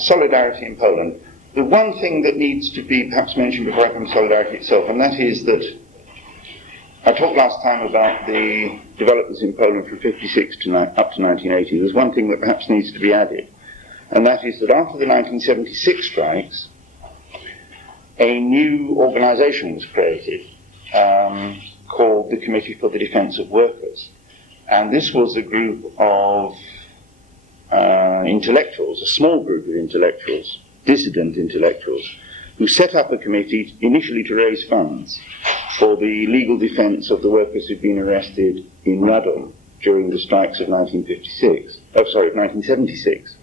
solidarity in Poland. The one thing that needs to be perhaps mentioned before I come to solidarity itself, and that is that I talked last time about the developments in Poland from 56 to up to 1980. There's one thing that perhaps needs to be added, and that is that after the 1976 strikes, a new organisation was created called the Committee for the Defence of Workers. And this was a group of intellectuals, a small group of intellectuals, dissident intellectuals, who set up a committee initially to raise funds for the legal defence of the workers who'd been arrested in Radom during the strikes of 1976.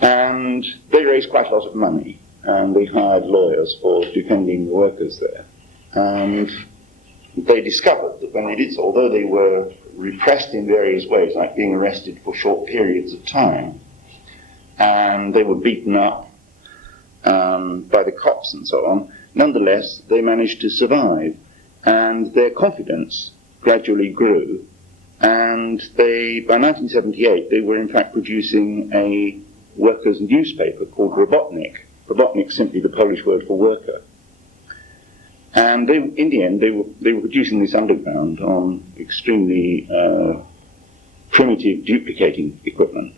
And they raised quite a lot of money, and they hired lawyers for defending the workers there. And they discovered that when they did so, although they were repressed in various ways, like being arrested for short periods of time, and they were beaten up by the cops and so on, nonetheless they managed to survive, and their confidence gradually grew, and by 1978 they were in fact producing a workers' newspaper called Robotnik. Robotnik simply the Polish word for worker. And in the end, they were producing this underground on extremely primitive duplicating equipment.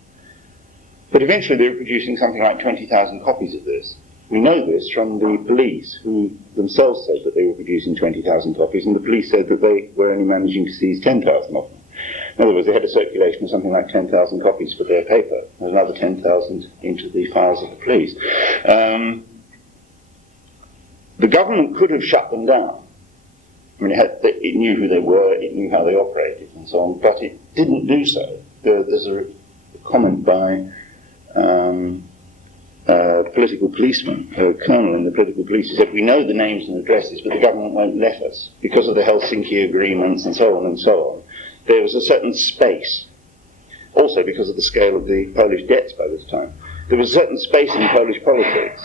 But eventually they were producing something like 20,000 copies of this. We know this from the police, who themselves said that they were producing 20,000 copies, and the police said that they were only managing to seize 10,000 of them. In other words, they had a circulation of something like 10,000 copies for their paper, and another 10,000 into the files of the police. The government could have shut them down. I mean, it knew who they were, it knew how they operated, and so on, but it didn't do so. There's a comment by a political policeman, a colonel in the political police, who said, "We know the names and addresses, but the government won't let us, because of the Helsinki agreements and so on and so on." There was a certain space, also because of the scale of the Polish debts by this time, there was a certain space in Polish politics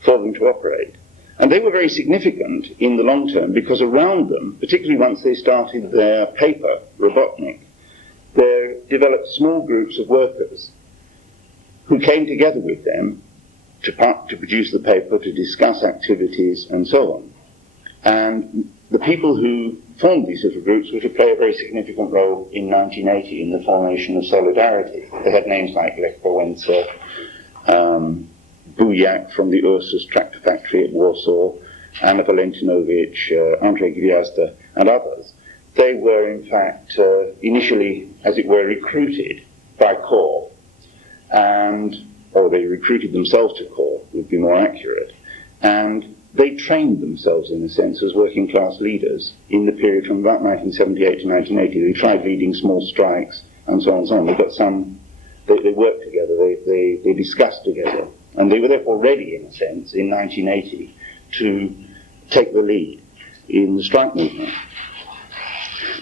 for them to operate. And they were very significant in the long term, because around them, particularly once they started their paper, Robotnik, there developed small groups of workers who came together with them to produce the paper, to discuss activities and so on. And the people who formed these little groups were to play a very significant role in 1980 in the formation of Solidarity. They had names like Lech Wałęsa, Bujak from the Ursus tractor factory at Warsaw, Anna Valentinowicz, Andrzej Gwiazda, and others. They were in fact initially, as it were, recruited by CORE, or they recruited themselves to CORE, would be more accurate, and they trained themselves in a sense as working class leaders in the period from about 1978 to 1980. They tried leading small strikes and so on and so on. They worked together, they discussed together. And they were therefore ready, in a sense, in 1980 to take the lead in the strike movement.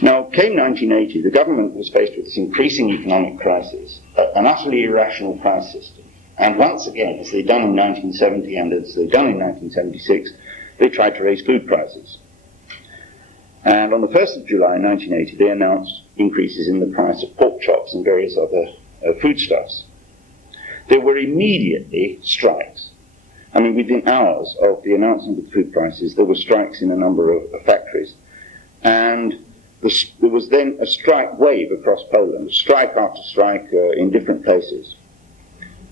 Now, came 1980, the government was faced with this increasing economic crisis, an utterly irrational price system. And once again, as they'd done in 1970 and as they'd done in 1976, they tried to raise food prices. And on the 1st of July 1980, they announced increases in the price of pork chops and various other foodstuffs. There were immediately strikes. I mean, within hours of the announcement of the food prices, there were strikes in a number of factories. And there was then a strike wave across Poland, strike after strike in different places,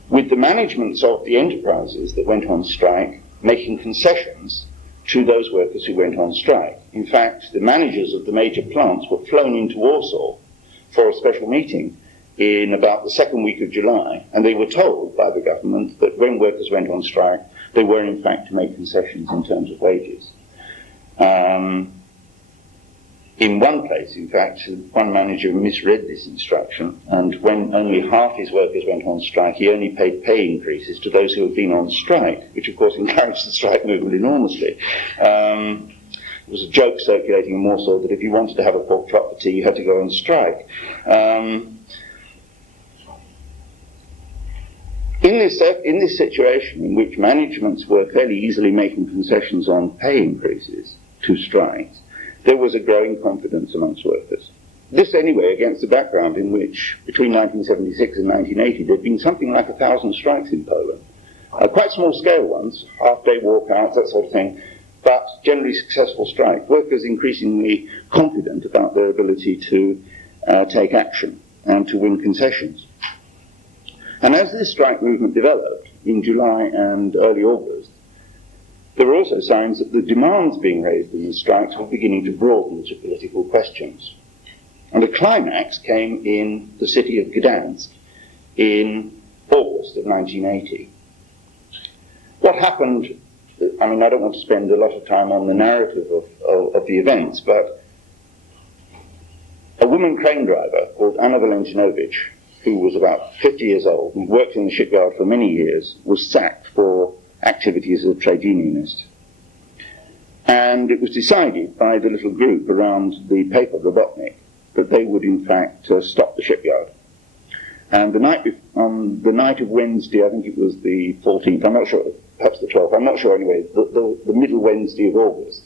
with the managements of the enterprises that went on strike making concessions to those workers who went on strike. In fact, the managers of the major plants were flown into Warsaw for a special meeting in about the second week of July, and they were told by the government that when workers went on strike, they were in fact to make concessions in terms of wages. In one place, in fact, one manager misread this instruction, and when only half his workers went on strike, he only paid pay increases to those who had been on strike, which of course encouraged the strike movement enormously. There was a joke circulating in Warsaw that if you wanted to have a pork chop for tea, you had to go on strike. In this situation, in which managements were fairly easily making concessions on pay increases to strikes, there was a growing confidence amongst workers. this anyway against the background in which between 1976 and 1980 there had been something like 1,000 strikes in Poland. Quite small scale ones, half-day walkouts, that sort of thing, but generally successful strikes. Workers increasingly confident about their ability to take action and to win concessions. And as this strike movement developed in July and early August, there were also signs that the demands being raised in the strikes were beginning to broaden to political questions. And the climax came in the city of Gdansk in August of 1980. What happened, I mean, I don't want to spend a lot of time on the narrative of the events, but a woman crane driver called Anna Valentinovich, who was about 50 years old and worked in the shipyard for many years, was sacked for activities as a trade unionist. And it was decided by the little group around the paper, Robotnik, that they would in fact stop the shipyard. And on the night of Wednesday, I think it was the 14th, I'm not sure, perhaps the 12th, I'm not sure anyway, the middle Wednesday of August,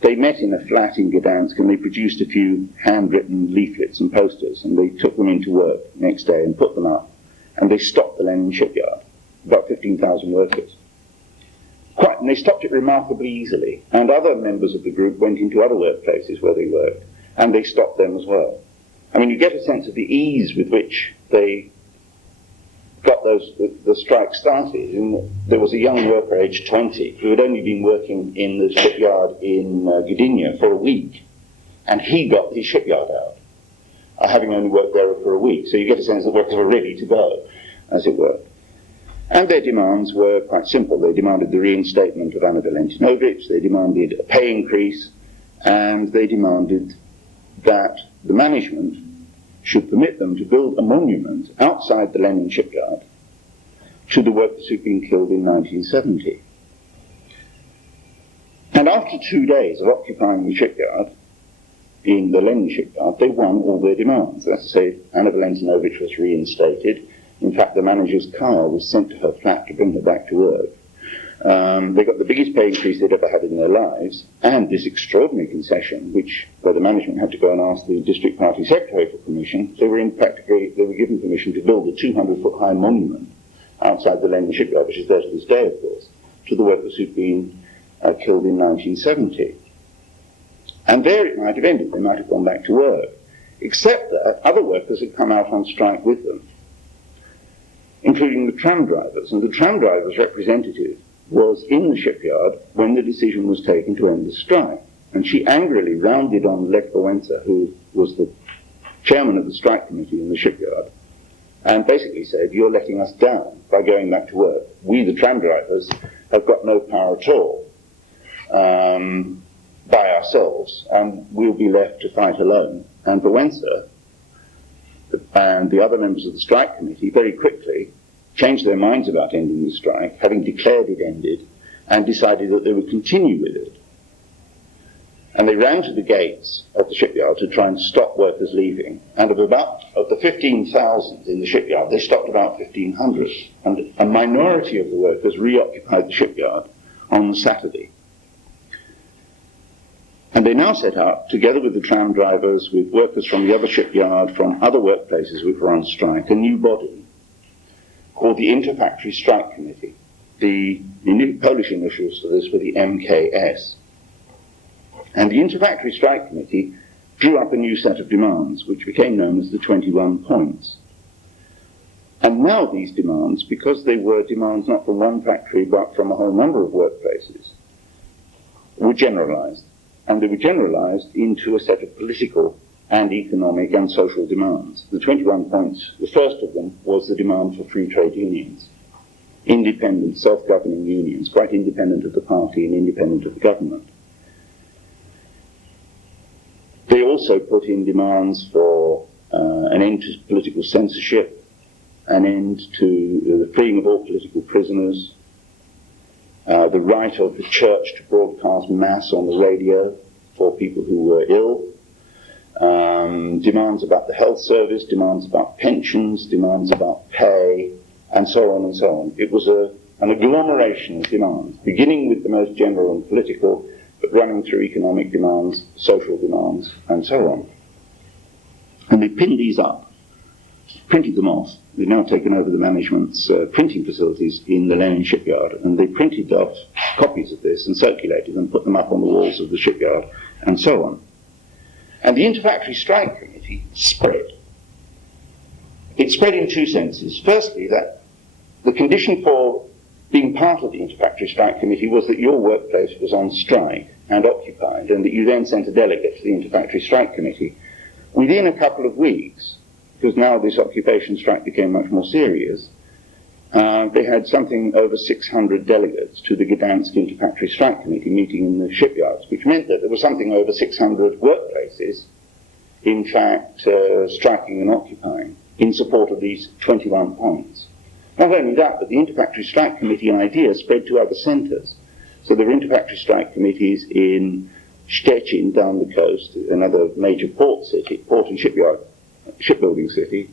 they met in a flat in Gdansk and they produced a few handwritten leaflets and posters, and they took them into work next day and put them up, and they stopped the Lenin shipyard, about 15,000 workers. And they stopped it remarkably easily, and other members of the group went into other workplaces where they worked, and they stopped them as well. I mean, you get a sense of the ease with which they got the strike started. And there was a young worker, aged 20, who had only been working in the shipyard in Gdynia for a week, and he got his shipyard out, having only worked there for a week. So you get a sense that workers were ready to go, as it were. And their demands were quite simple. They demanded the reinstatement of Anna Valentinovich, they demanded a pay increase, and they demanded that the management should permit them to build a monument outside the Lenin shipyard to the workers who'd been killed in 1970. And after 2 days of occupying the shipyard, in the Lenin shipyard, they won all their demands. That's to say, Anna Valentinovich was reinstated. In fact, the manager's car was sent to her flat to bring her back to work. They got the biggest pay increase they'd ever had in their lives, and this extraordinary concession, where the management had to go and ask the district party secretary for permission. They were given permission to build a 200-foot high monument outside the Lenin shipyard, which is there to this day, of course, to the workers who'd been killed in 1970. And there it might have ended. They might have gone back to work, except that other workers had come out on strike with them, including the tram drivers. And the tram drivers' representative was in the shipyard when the decision was taken to end the strike. And she angrily rounded on Lech Wałęsa, who was the chairman of the strike committee in the shipyard, and basically said, "You're letting us down by going back to work. We, the tram drivers, have got no power at all by ourselves, and we'll be left to fight alone." And Wałęsa and the other members of the strike committee very quickly changed their minds about ending the strike, having declared it ended, and decided that they would continue with it. And they ran to the gates of the shipyard to try and stop workers leaving. And of the 15,000 in the shipyard, they stopped about 1,500. And a minority of the workers reoccupied the shipyard on Saturday. And they now set up, together with the tram drivers, with workers from the other shipyard, from other workplaces which were on strike, a new body called the Inter-Factory Strike Committee. The Polish initials for this were the MKS. And the Inter-Factory Strike Committee drew up a new set of demands, which became known as the 21 points. And now these demands, because they were demands not from one factory but from a whole number of workplaces, were generalized. And they were generalized into a set of political and economic and social demands. The 21 points, the first of them was the demand for free trade unions, independent, self-governing unions, quite independent of the party and independent of the government. They also put in demands for an end to political censorship, an end to the freeing of all political prisoners, the right of the church to broadcast mass on the radio for people who were ill, demands about the health service, demands about pensions, demands about pay, and so on and so on. It was an agglomeration of demands, beginning with the most general and political, but running through economic demands, social demands, and so on. And they pinned these up, printed them off. They've now taken over the management's printing facilities in the Lenin shipyard, and they printed off copies of this and circulated them, put them up on the walls of the shipyard, and so on. And the Inter-Factory Strike Committee spread. It spread in two senses. Firstly, that the condition for being part of the Inter-Factory Strike Committee was that your workplace was on strike and occupied, and that you then sent a delegate to the Inter-Factory Strike Committee. Within a couple of weeks, because now this occupation strike became much more serious, they had something over 600 delegates to the Gdansk Inter-Factory Strike Committee meeting in the shipyards, which meant that there was something over 600 workplaces, in fact, striking and occupying in support of these 21 points. Not only that, but the Inter-Factory Strike Committee idea spread to other centres. So there were Inter-Factory Strike Committees in Szczecin down the coast, another major port and shipbuilding city,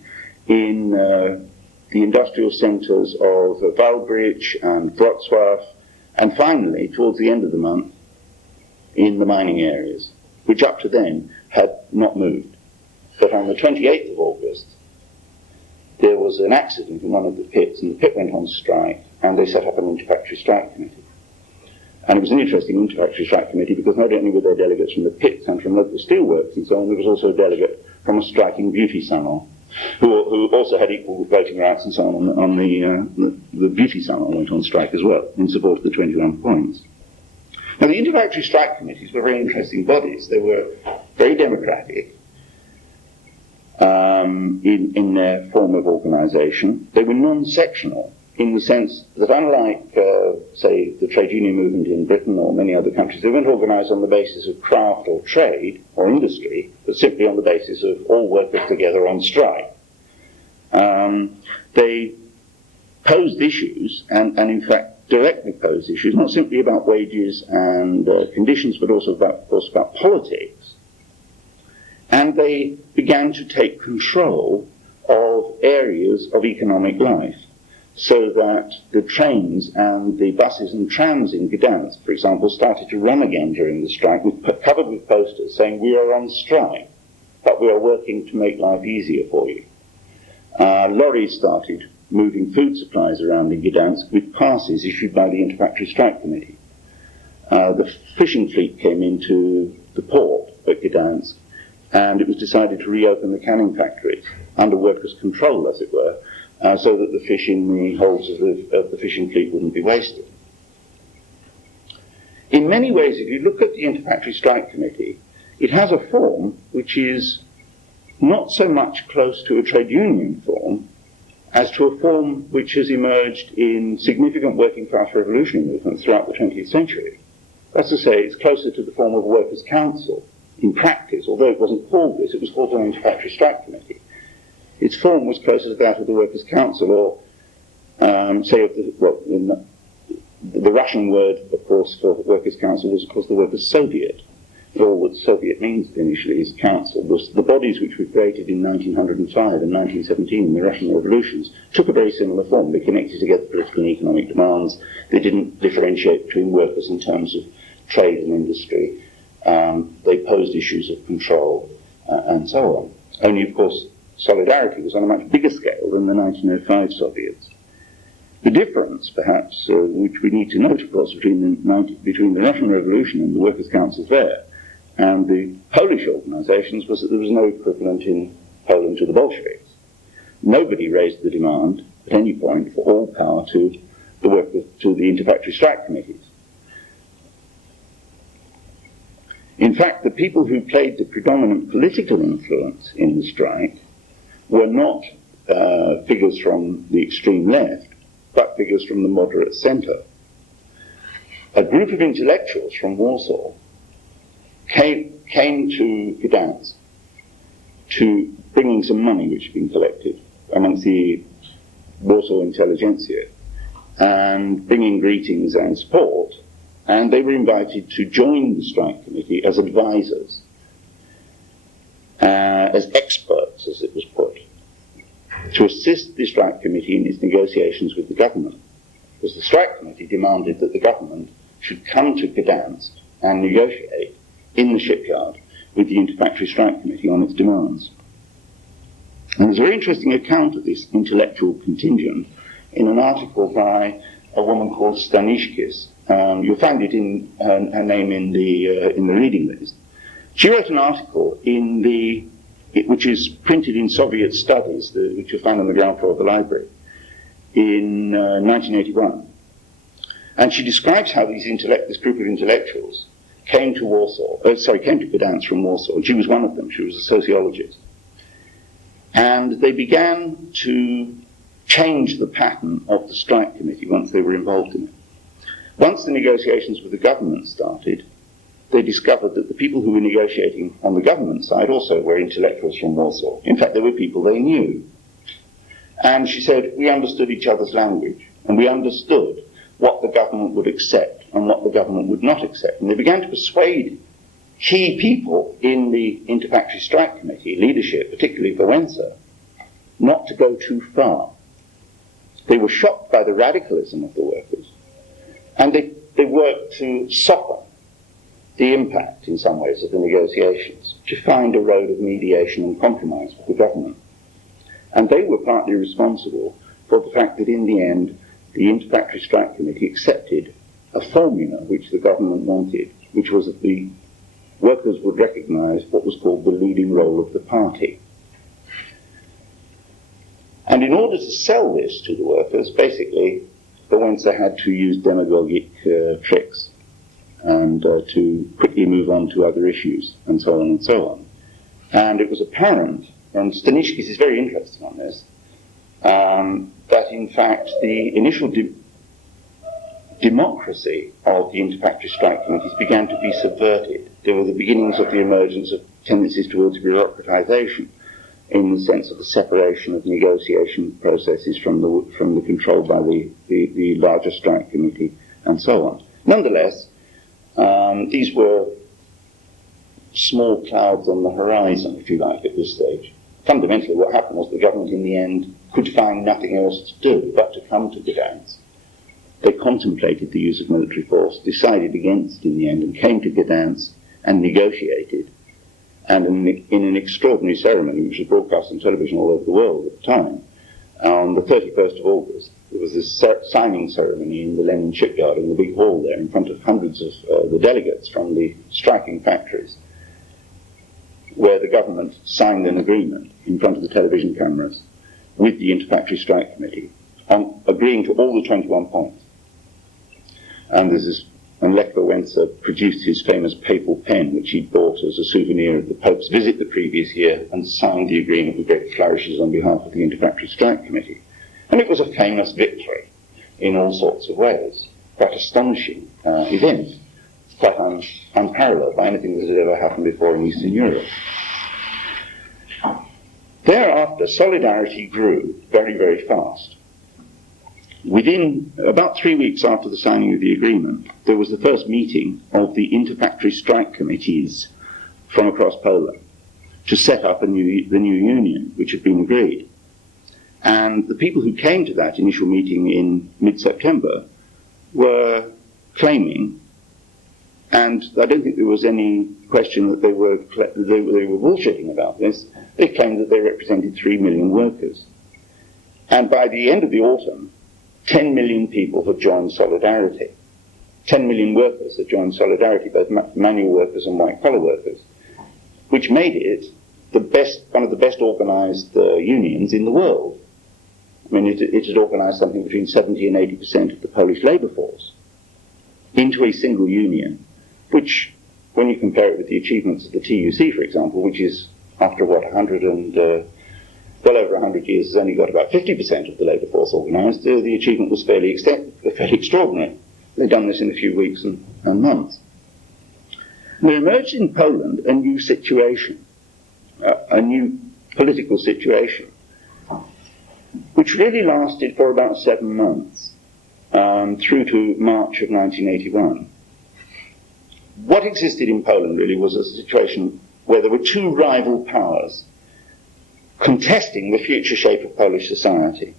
in the industrial centres of Wałbrzych and Wrocław, and finally, towards the end of the month, in the mining areas, which up to then had not moved. But on the 28th of August, there was an accident in one of the pits, and the pit went on strike, and they set up an Inter-Factory Strike Committee. And it was an interesting Inter-Factory Strike Committee because not only were there delegates from the pits and from local steelworks and so on, there was also a delegate from a striking beauty salon, who also had equal voting rights and so on the beauty salon went on strike as well, in support of the 21 points. Now, the Inter-Factory Strike Committees were very interesting bodies. They were very democratic in their form of organisation. They were non-sectional in the sense that, unlike, say, the trade union movement in Britain or many other countries, they weren't organised on the basis of craft or trade or industry, but simply on the basis of all workers together on strike. They posed issues, and in fact directly posed issues, not simply about wages and conditions, but also, of course, about politics. And they began to take control of areas of economic life, so that the trains and the buses and trams in Gdansk, for example, started to run again during the strike, covered with posters saying, "We are on strike, but we are working to make life easier for you." Lorries started moving food supplies around in Gdansk with passes issued by the Inter-Factory Strike Committee. The fishing fleet came into the port at Gdansk, and it was decided to reopen the canning factories under workers' control, as it were, so that the fish in the holds of the fishing fleet wouldn't be wasted. In many ways, if you look at the Inter-Factory Strike Committee, it has a form which is not so much close to a trade union form as to a form which has emerged in significant working class revolutionary movements throughout the 20th century. That's to say, it's closer to the form of a workers' council in practice, although it wasn't called this, it was called an Inter-Factory Strike Committee. Its form was closer to that of the Workers' Council, or say, the Russian word, of course, for Workers' Council was, of course, the Workers' Soviet. All that Soviet means initially is council. The bodies which were created in 1905 and 1917 in the Russian revolutions took a very similar form. They connected together political and economic demands. They didn't differentiate between workers in terms of trade and industry. They posed issues of control and so on. Only, of course, Solidarity was on a much bigger scale than the 1905 Soviets. The difference, perhaps, which we need to note, of course, between the Russian Revolution and the Workers' Councils there and the Polish organizations was that there was no equivalent in Poland to the Bolsheviks. Nobody raised the demand at any point for all power to the Inter-Factory Strike Committees. In fact, the people who played the predominant political influence in the strike were not figures from the extreme left, but figures from the moderate centre. A group of intellectuals from Warsaw came to Gdansk to bringing some money which had been collected amongst the Warsaw intelligentsia, and bringing greetings and support, and they were invited to join the strike committee as advisors, as experts, as it was put, to assist the strike committee in its negotiations with the government, because the strike committee demanded that the government should come to Gdansk and negotiate in the shipyard with the Inter-Factory Strike Committee on its demands. And there's a very interesting account of this intellectual contingent in an article by a woman called Staniškis. You'll find it in her name in the reading list. She wrote an article which is printed in Soviet Studies, which you'll find on the ground floor of the library, in 1981. And she describes how this group of intellectuals came to Gdansk from Warsaw. And she was one of them. She was a sociologist. And they began to change the pattern of the strike committee once they were involved in it. Once the negotiations with the government started, they discovered that the people who were negotiating on the government side also were intellectuals from Warsaw. In fact, they were people they knew. And she said, we understood each other's language, and we understood what the government would accept and what the government would not accept. And they began to persuade key people in the Inter-Factory Strike Committee, leadership, particularly Wałęsa, not to go too far. They were shocked by the radicalism of the workers, and they worked to soften the impact, in some ways, of the negotiations, to find a road of mediation and compromise with the government. And they were partly responsible for the fact that, in the end, the Inter-Factory Strike Committee accepted a formula which the government wanted, which was that the workers would recognize what was called the leading role of the party. And in order to sell this to the workers, basically, Wałęsa had to use demagogic tricks and to quickly move on to other issues, and so on and so on. And it was apparent, and Staniškis is very interesting on this, that in fact the initial democracy of the Inter-Factory Strike Committees began to be subverted. There were the beginnings of the emergence of tendencies towards bureaucratization, in the sense of the separation of negotiation processes from the control by the larger strike committee, and so on. Nonetheless, these were small clouds on the horizon, if you like, at this stage. Fundamentally, what happened was the government, in the end, could find nothing else to do but to come to Gdansk. They contemplated the use of military force, decided against in the end, and came to Gdansk and negotiated. And in an extraordinary ceremony, which was broadcast on television all over the world at the time, on the 31st of August, there was this signing ceremony in the Lenin shipyard in the big hall there, in front of hundreds of the delegates from the striking factories, where the government signed an agreement in front of the television cameras with the Inter-Factory Strike Committee on agreeing to all the 21 points. And Lech Wałęsa produced his famous papal pen, which he'd bought as a souvenir of the Pope's visit the previous year, and signed the agreement with great flourishes on behalf of the Inter-Factory Strike Committee. And it was a famous victory in all sorts of ways. Quite astonishing event, quite unparalleled by anything that had ever happened before in Eastern Europe. Thereafter, solidarity grew very, very fast. Within about 3 weeks after the signing of the agreement, there was the first meeting of the Inter-Factory Strike Committees from across Poland to set up the new union, which had been agreed. And the people who came to that initial meeting in mid-September were claiming, and I don't think there was any question that they were bullshitting about this, they claimed that they represented 3 million workers. And by the end of the autumn, 10 million people had joined Solidarity. 10 million workers had joined Solidarity, both manual workers and white-collar workers, which made it one of the best organized unions in the world. I mean, it had organized something between 70 and 80% of the Polish labor force into a single union, which, when you compare it with the achievements of the TUC, for example, which is, after well over 100 years, has only got about 50% of the labour force organised, the achievement was fairly extraordinary. They'd done this in a few weeks and months. There emerged in Poland a new situation, a new political situation, which really lasted for about 7 months, through to March of 1981. What existed in Poland really was a situation where there were two rival powers contesting the future shape of Polish society.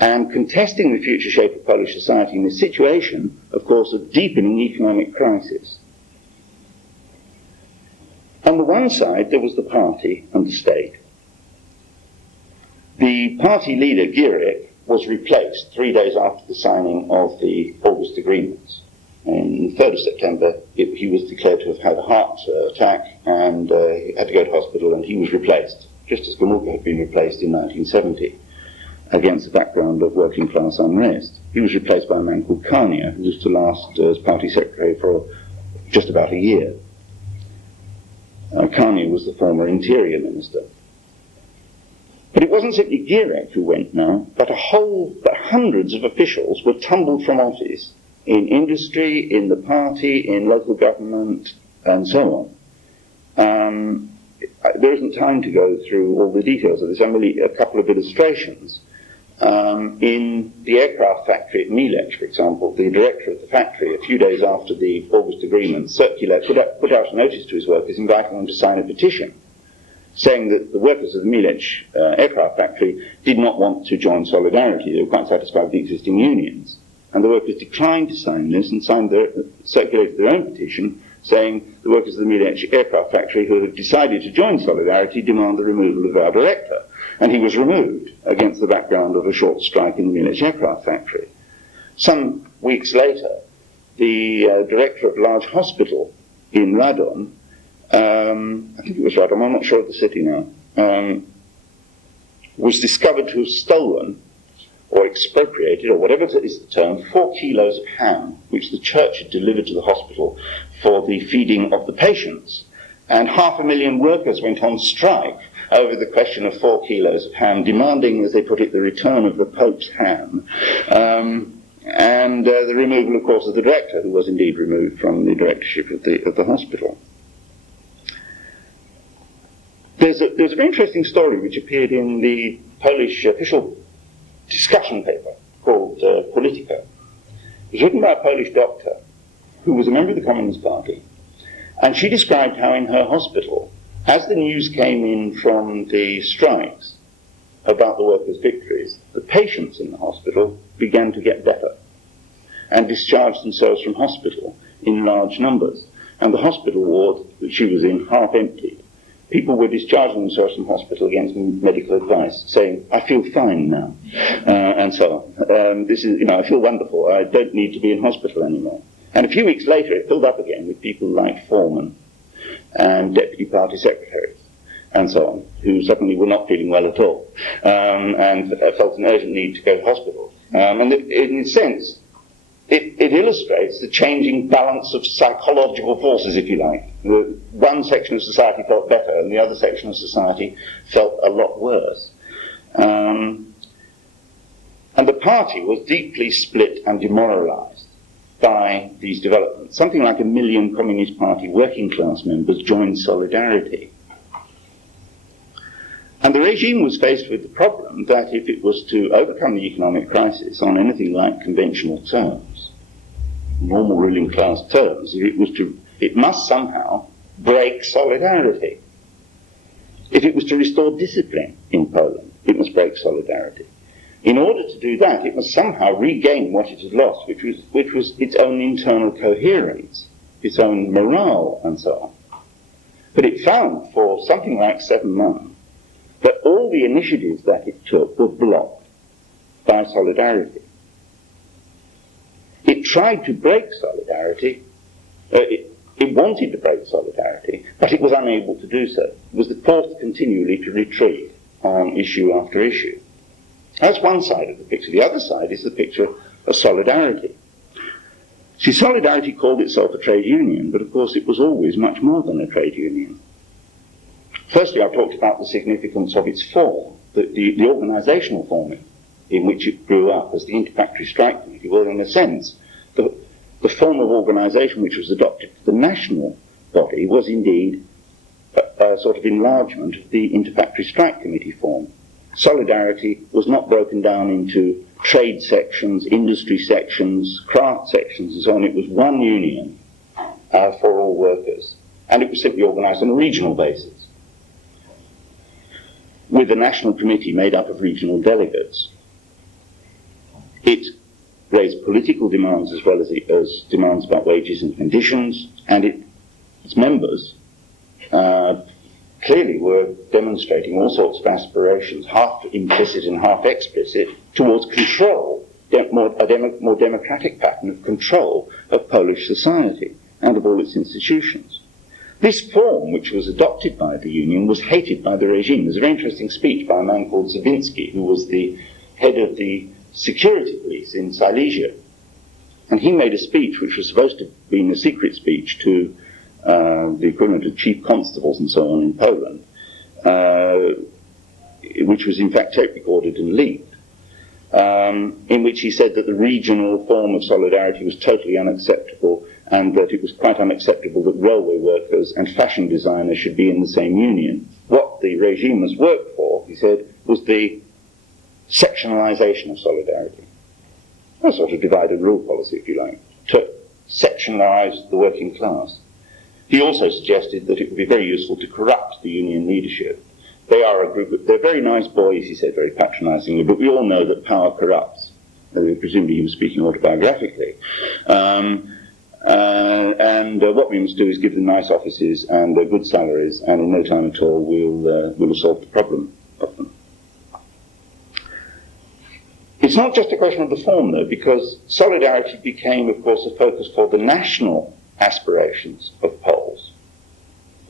And contesting the future shape of Polish society in a situation, of course, of deepening economic crisis. On the one side, there was the party and the state. The party leader, Gierek, was replaced 3 days after the signing of the August agreements. On the 3rd of September, he was declared to have had a heart attack and he had to go to hospital, and he was replaced, just as Gomulka had been replaced in 1970, against the background of working class unrest. He was replaced by a man called Kania, who was to last as party secretary for just about a year. Kania was the former interior minister. But it wasn't simply Gierek who went now, but hundreds of officials were tumbled from office in industry, in the party, in local government, and so on. There isn't time to go through all the details of this. Only a couple of illustrations. In the aircraft factory at Mielec, for example, the director of the factory, a few days after the August agreement, put out a notice to his workers inviting them to sign a petition, saying that the workers of the Mielec aircraft factory did not want to join Solidarity. They were quite satisfied with the existing unions. And the workers declined to sign this and circulated their own petition, saying the workers of the Mielec aircraft factory who have decided to join Solidarity demand the removal of our director. And he was removed against the background of a short strike in the Mielec aircraft factory. Some weeks later, the director of a large hospital in Radom, I think it was Radom, I'm not sure of the city now, was discovered to have stolen or expropriated, or whatever is the term, 4 kilos of ham, which the church had delivered to the hospital for the feeding of the patients. And 500,000 workers went on strike over the question of 4 kilos of ham, demanding, as they put it, the return of the Pope's ham, and the removal, of course, of the director, who was indeed removed from the directorship of the hospital. There's a very interesting story which appeared in the Polish official discussion paper called Polityka. It was written by a Polish doctor who was a member of the Communist Party, and she described how in her hospital, as the news came in from the strikes about the workers' victories, the patients in the hospital began to get better and discharged themselves from hospital in large numbers. And the hospital ward that she was in half emptied. People were discharging themselves from hospital against medical advice, saying, "I feel fine now," and so on. This is, I feel wonderful. I don't need to be in hospital anymore. And a few weeks later, it filled up again with people like foremen and deputy party secretaries and so on, who suddenly were not feeling well at all and felt an urgent need to go to hospital. And in a sense, it illustrates the changing balance of psychological forces, if you like. The one section of society felt better and the other section of society felt a lot worse. And the party was deeply split and demoralized by these developments. Something like 1 million Communist Party working class members joined Solidarity. And the regime was faced with the problem that if it was to overcome the economic crisis on anything like conventional terms, normal ruling class terms, it must somehow break Solidarity. If it was to restore discipline in Poland, it must break Solidarity. In order to do that, it must somehow regain what it had lost, which was its own internal coherence, its own morale, and so on. But it found for something like 7 months that all the initiatives that it took were blocked by Solidarity. It tried to break Solidarity, it wanted to break Solidarity, but it was unable to do so. It was forced continually to retreat on issue after issue. That's one side of the picture. The other side is the picture of Solidarity. See, Solidarity called itself a trade union, but of course it was always much more than a trade union. Firstly, I've talked about the significance of its form, the organisational form in which it grew up as the Inter-Factory Strike Committee. Well, in a sense, the form of organisation which was adopted to the national body was indeed a sort of enlargement of the Inter-Factory Strike Committee form. Solidarity was not broken down into trade sections, industry sections, craft sections, and so on. It was one union for all workers, and it was simply organised on a regional basis, with a national committee made up of regional delegates. It raised political demands as well as demands about wages and conditions, and its members clearly were demonstrating all sorts of aspirations, half implicit and half explicit, towards control, a more democratic pattern of control of Polish society and of all its institutions. This form, which was adopted by the Union, was hated by the regime. There's a very interesting speech by a man called Zawinski, who was the head of the security police in Silesia. And he made a speech which was supposed to have been a secret speech to the equivalent of chief constables and so on in Poland, which was in fact tape recorded and leaked, in which he said that the regional form of solidarity was totally unacceptable, and that it was quite unacceptable that railway workers and fashion designers should be in the same union. What the regime must work for, he said, was the sectionalisation of solidarity. A sort of divide and rule policy, if you like, to sectionalise the working class. He also suggested that it would be very useful to corrupt the union leadership. They're very nice boys, he said very patronisingly, but we all know that power corrupts. Presumably he was speaking autobiographically. What we must do is give them nice offices and good salaries, and in no time at all we'll solve the problem of them. It's not just a question of the form, though, because solidarity became, of course, a focus for the national aspirations of Poles.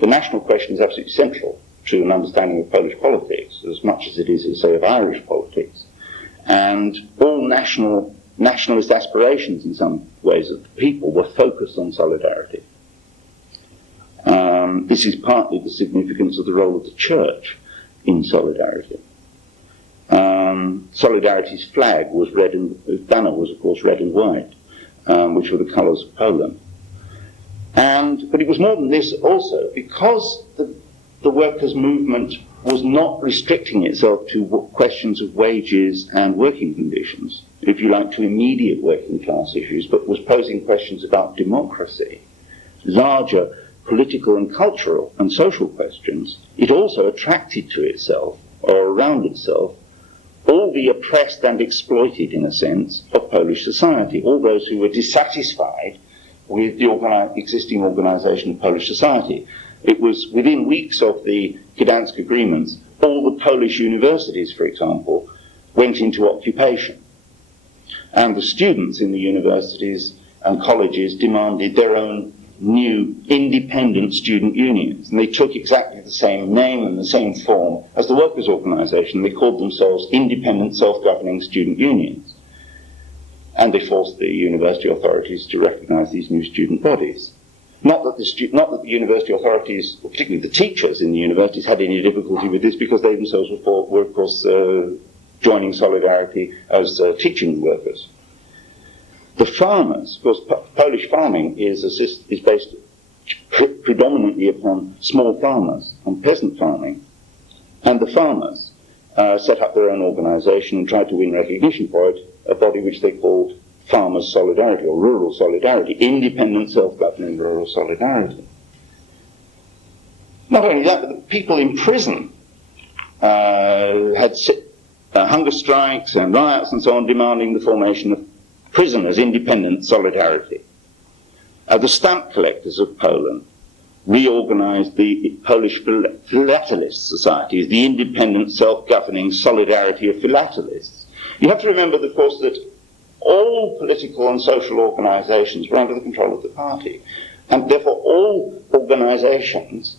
The national question is absolutely central to an understanding of Polish politics, as much as it is, say, of Irish politics. And all nationalist aspirations, in some ways, of the people were focused on solidarity. This is partly the significance of the role of the church in solidarity. Solidarity's flag was banner was, of course, red and white, which were the colours of Poland. But it was more than this also, because the workers' movement was not restricting itself to questions of wages and working conditions, if you like, to immediate working class issues, but was posing questions about democracy, larger political and cultural and social questions. It also attracted to itself, or around itself, all the oppressed and exploited, in a sense, of Polish society, all those who were dissatisfied with the existing organisation of Polish society. It was within weeks of the Gdansk agreements, all the Polish universities, for example, went into occupation. And the students in the universities and colleges demanded their own new independent student unions. And they took exactly the same name and the same form as the workers' organisation. They called themselves independent self-governing student unions. And they forced the university authorities to recognise these new student bodies. Not that the university authorities, or particularly the teachers in the universities, had any difficulty with this, because they themselves were of course, joining solidarity as teaching workers. The farmers, of course, Polish farming is based predominantly upon small farmers, on peasant farming, and the farmers set up their own organisation and tried to win recognition for it, a body which they called Farmers' Solidarity, or Rural Solidarity, independent self-governing rural solidarity. Not only that, but the people in prison had hunger strikes and riots and so on, demanding the formation of prisoners' independent solidarity. The stamp collectors of Poland reorganized the Polish Philatelist Society as the independent self-governing solidarity of philatelists. You have to remember, of course, that all political and social organizations were under the control of the party, and therefore all organizations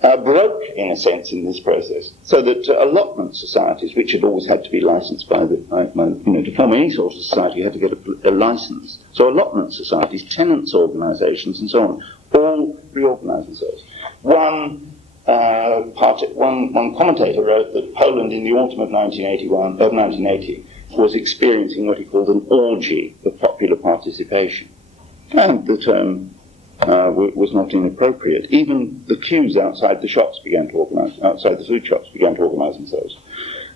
broke, in a sense, in this process, so that allotment societies, which had always had to be licensed to form any sort of society, you had to get a license. So allotment societies, tenants' organizations, and so on, all reorganized themselves. One commentator wrote that Poland, in the autumn of 1980, was experiencing what he called an orgy of popular participation, and the term was not inappropriate. Even the queues outside the shops began to organise, outside the food shops began to organise themselves.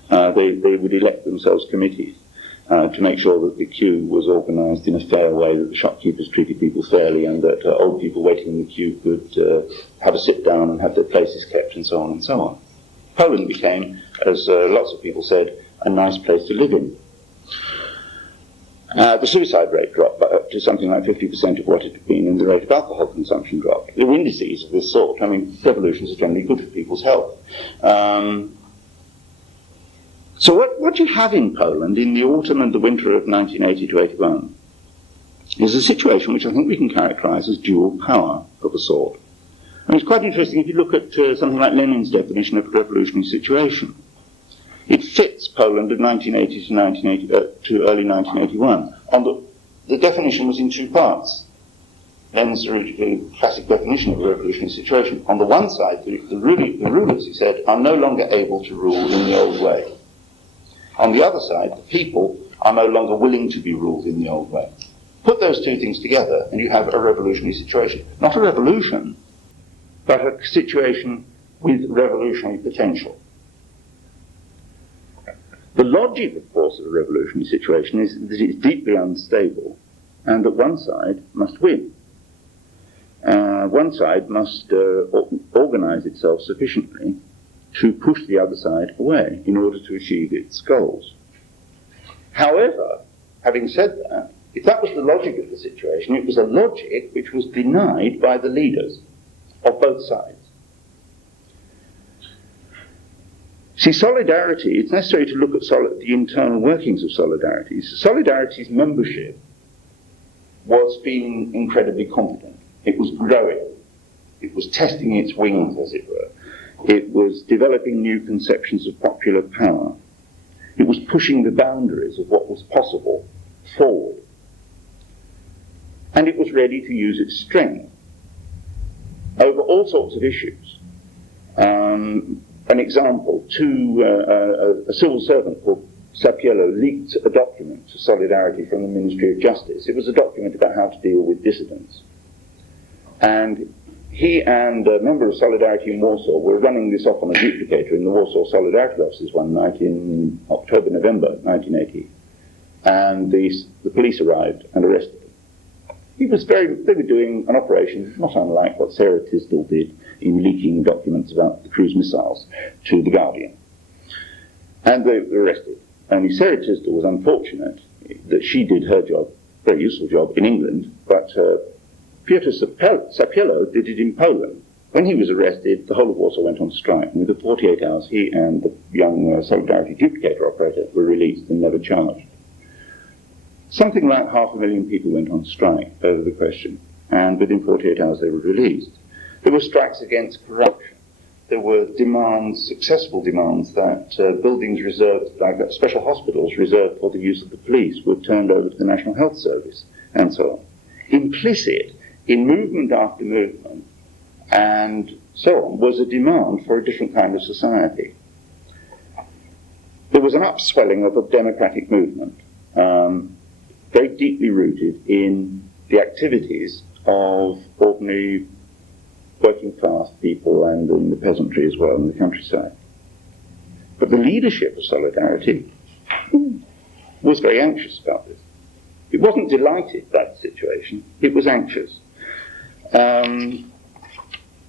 They would elect themselves committees to make sure that the queue was organised in a fair way, that the shopkeepers treated people fairly, and that old people waiting in the queue could have a sit down and have their places kept, and so on and so on. Poland became, as lots of people said, a nice place to live in. The suicide rate dropped to something like 50% of what it had been, and the rate of alcohol consumption dropped. There were indices of this sort. I mean, revolutions are generally good for people's health. So what you have in Poland in the autumn and the winter of 1980 to 81 is a situation which I think we can characterize as dual power of a sort. And it's quite interesting if you look at something like Lenin's definition of a revolutionary situation. It fits Poland of 1980 to early 1981. The definition was in two parts. Lenin's classic definition of a revolutionary situation. On the one side, the rulers, he said, are no longer able to rule in the old way. On the other side, the people are no longer willing to be ruled in the old way. Put those two things together and you have a revolutionary situation. Not a revolution, but a situation with revolutionary potential. The logic, of course, of a revolutionary situation is that it's deeply unstable and that one side must win. One side must organize itself sufficiently to push the other side away in order to achieve its goals. However, having said that, if that was the logic of the situation, it was a logic which was denied by the leaders of both sides. See, solidarity, it's necessary to look at the internal workings of Solidarity. Solidarity's membership was being incredibly confident. It was growing. It was testing its wings, as it were. It was developing new conceptions of popular power. It was pushing the boundaries of what was possible forward. And it was ready to use its strength over all sorts of issues. An example, a civil servant called Sapiello leaked a document to Solidarity from the Ministry of Justice. It was a document about how to deal with dissidents. And he and a member of Solidarity in Warsaw were running this off on a duplicator in the Warsaw Solidarity offices one night in October, November 1980. And the police arrived and arrested him. They were doing an operation not unlike what Sarah Tisdall did in leaking documents about the cruise missiles to The Guardian. And they were arrested. Only Sarah Tisdall was unfortunate that she did her job, very useful job, in England, but Piotr Sapiello did it in Poland. When he was arrested, the whole of Warsaw went on strike, and within 48 hours he and the young Solidarity duplicator operator were released and never charged. Something like 500,000 people went on strike over the question, and within 48 hours they were released. There were strikes against corruption. There were demands, successful demands, that buildings reserved, like special hospitals reserved for the use of the police, were turned over to the National Health Service, and so on. Implicit in movement after movement, and so on, was a demand for a different kind of society. There was an upswelling of a democratic movement, very deeply rooted in the activities of ordinary working class people and in the peasantry as well in the countryside. But the leadership of Solidarity was very anxious about this. It wasn't delighted by the situation, it was anxious.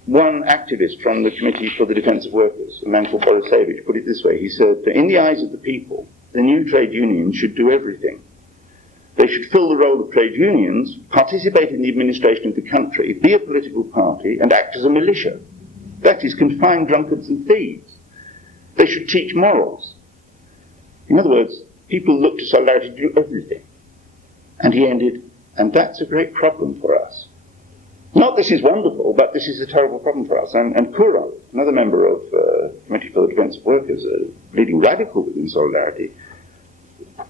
One activist from the Committee for the Defence of Workers, a man called Borisevich, put it this way. He said, in the eyes of the people, the new trade unions should do everything. They should fill the role of trade unions, participate in the administration of the country, be a political party, and act as a militia. That is, confine drunkards and thieves. They should teach morals. In other words, people look to Solidarity to do everything. And he ended, and that's a great problem for us. Not this is wonderful, but this is a terrible problem for us. And Kuron, another member of the Committee for the Defence of Workers, a leading radical within Solidarity,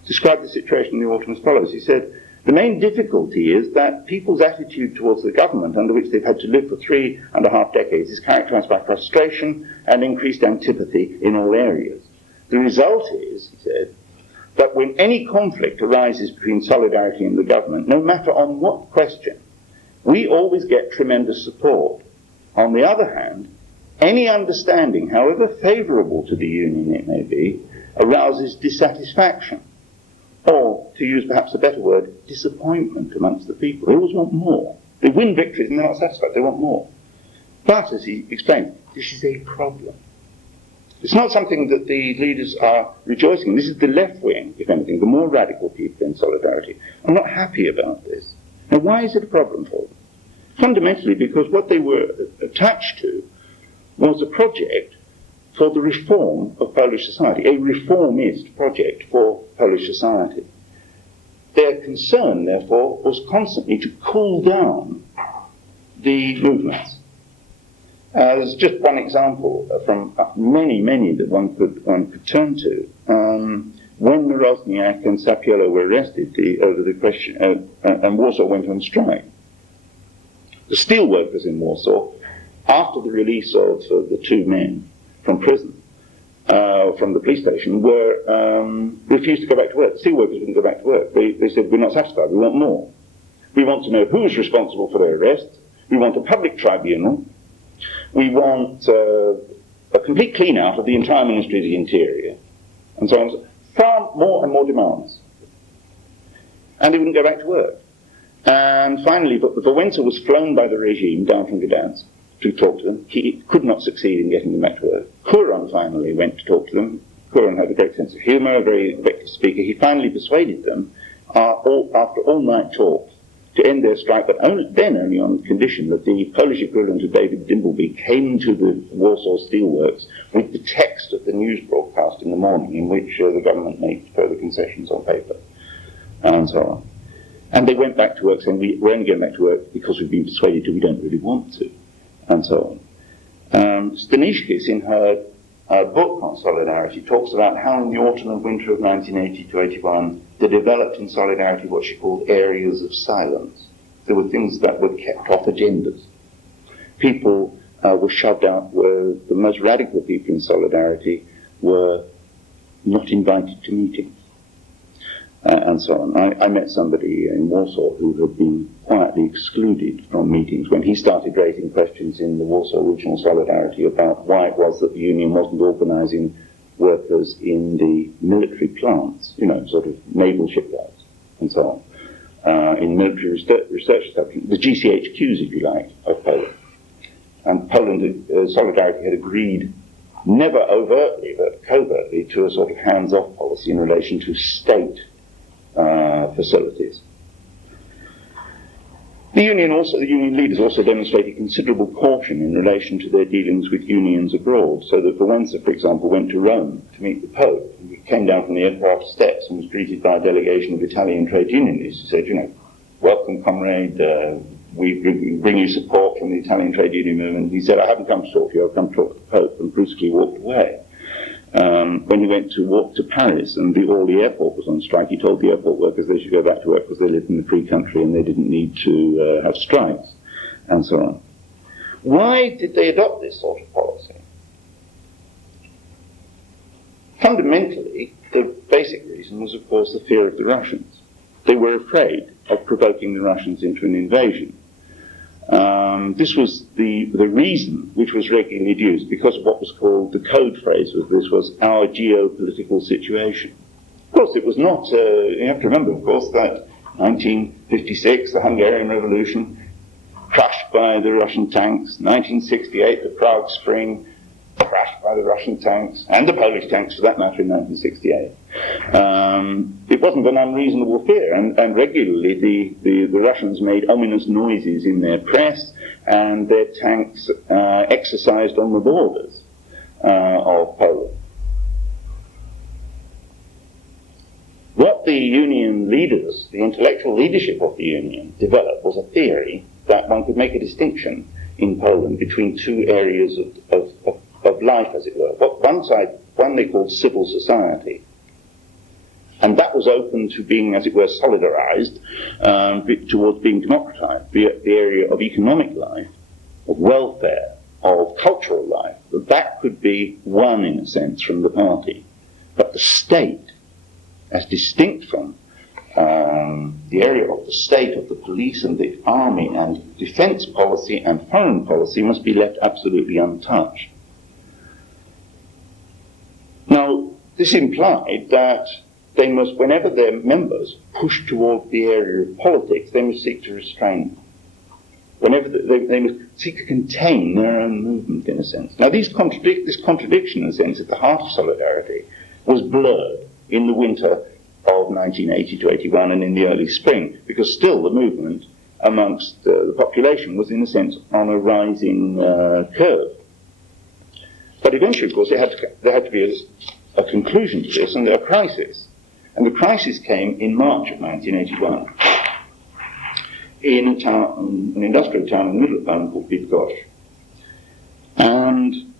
described the situation in the autumn as follows. He said, the main difficulty is that people's attitude towards the government under which they've had to live for 3.5 decades is characterized by frustration and increased antipathy in all areas. The result is, he said, that when any conflict arises between Solidarity and the government, no matter on what question, we always get tremendous support. On the other hand, any understanding, however favourable to the union it may be, arouses dissatisfaction, or, to use perhaps a better word, disappointment amongst the people. They always want more. They win victories and they're not satisfied, they want more. But, as he explained, this is a problem. It's not something that the leaders are rejoicing in. This is the left wing, if anything, the more radical people in Solidarity are not happy about this. Now, why is it a problem for them? Fundamentally because what they were attached to was a project for the reform of Polish society, a reformist project for Polish society. Their concern, therefore, was constantly to cool down the movements. There's just one example from many that one could turn to. When Morozniak and Sapieło were arrested over the question, and Warsaw went on strike, the steelworkers in Warsaw, after the release of the two men from prison, from the police station, refused to go back to work. The steelworkers wouldn't go back to work. They said, we're not satisfied, we want more. We want to know who is responsible for their arrests. We want a public tribunal. We want a complete clean-out of the entire Ministry of the Interior, and so on. Far more and more demands. And they wouldn't go back to work. And finally, Wałęsa was flown by the regime down from Gdansk to talk to them. He could not succeed in getting them back to work. Kuron finally went to talk to them. Kuron had a great sense of humour, a very effective speaker. He finally persuaded them, after all-night talks, to end their strike, but only on condition that the Polish equivalent of David Dimbleby came to the Warsaw Steelworks with the text of the news broadcast in the morning, in which the government made further concessions on paper, and so on. And they went back to work saying, we're only going back to work because we've been persuaded to, we don't really want to, and so on. Staniszkis, in her book on Solidarity, talks about how in the autumn and winter of 1980 to 81, they developed in Solidarity what she called areas of silence. There were things that were kept off agendas. People were shoved out, where the most radical people in Solidarity were not invited to meetings, and so on. I met somebody in Warsaw who had been quietly excluded from meetings when he started raising questions in the Warsaw Regional Solidarity about why it was that the union wasn't organising workers in the military plants, sort of naval shipyards, and so on, in military research establishments, the GCHQs, if you like, of Poland. And Poland, Solidarity had agreed, never overtly, but covertly, to a sort of hands-off policy in relation to state facilities. The union leaders also demonstrated considerable caution in relation to their dealings with unions abroad, so that Wałęsa, for example, went to Rome to meet the Pope. He came down from the aircraft steps and was greeted by a delegation of Italian trade unionists who said, welcome, comrade, we bring you support from the Italian trade union movement. He said, I haven't come to talk to you, I've come to talk to the Pope, and brusquely walked away. When he went to walk to Paris and all the airport was on strike, he told the airport workers they should go back to work because they lived in the free country and they didn't need to have strikes, and so on. Why did they adopt this sort of policy? Fundamentally, the basic reason was, of course, the fear of the Russians. They were afraid of provoking the Russians into an invasion. This was the reason which was regularly used, because of what was called, the code phrase of this was our geopolitical situation. Of course, it was not, you have to remember, of course, that 1956, the Hungarian Revolution, crushed by the Russian tanks, 1968, the Prague Spring, crushed by the Russian tanks, and the Polish tanks for that matter in 1968. It wasn't an unreasonable fear, and regularly the Russians made ominous noises in their press, and their tanks exercised on the borders of Poland. What the union leaders, the intellectual leadership of the union, developed was a theory that one could make a distinction in Poland between two areas of life, as it were. One they called civil society, and that was open to being, as it were, solidarized towards being democratized. The area of economic life, of welfare, of cultural life, that could be won, in a sense, from the party. But the state, as distinct from the area of the state, of the police and the army and defense policy and foreign policy, must be left absolutely untouched. Now, this implied that they must, whenever their members pushed toward the area of politics, they must seek to restrain them. whenever they must seek to contain their own movement, in a sense. Now, this contradiction, in a sense, at the heart of Solidarity, was blurred in the winter of 1980 to 81 and in the early spring, because still the movement amongst the population was, in a sense, on a rising curve. But eventually, of course, there had to be a conclusion to this, and a crisis. And the crisis came in March of 1981 in an industrial town in the middle of Poland called Bydgoszcz. And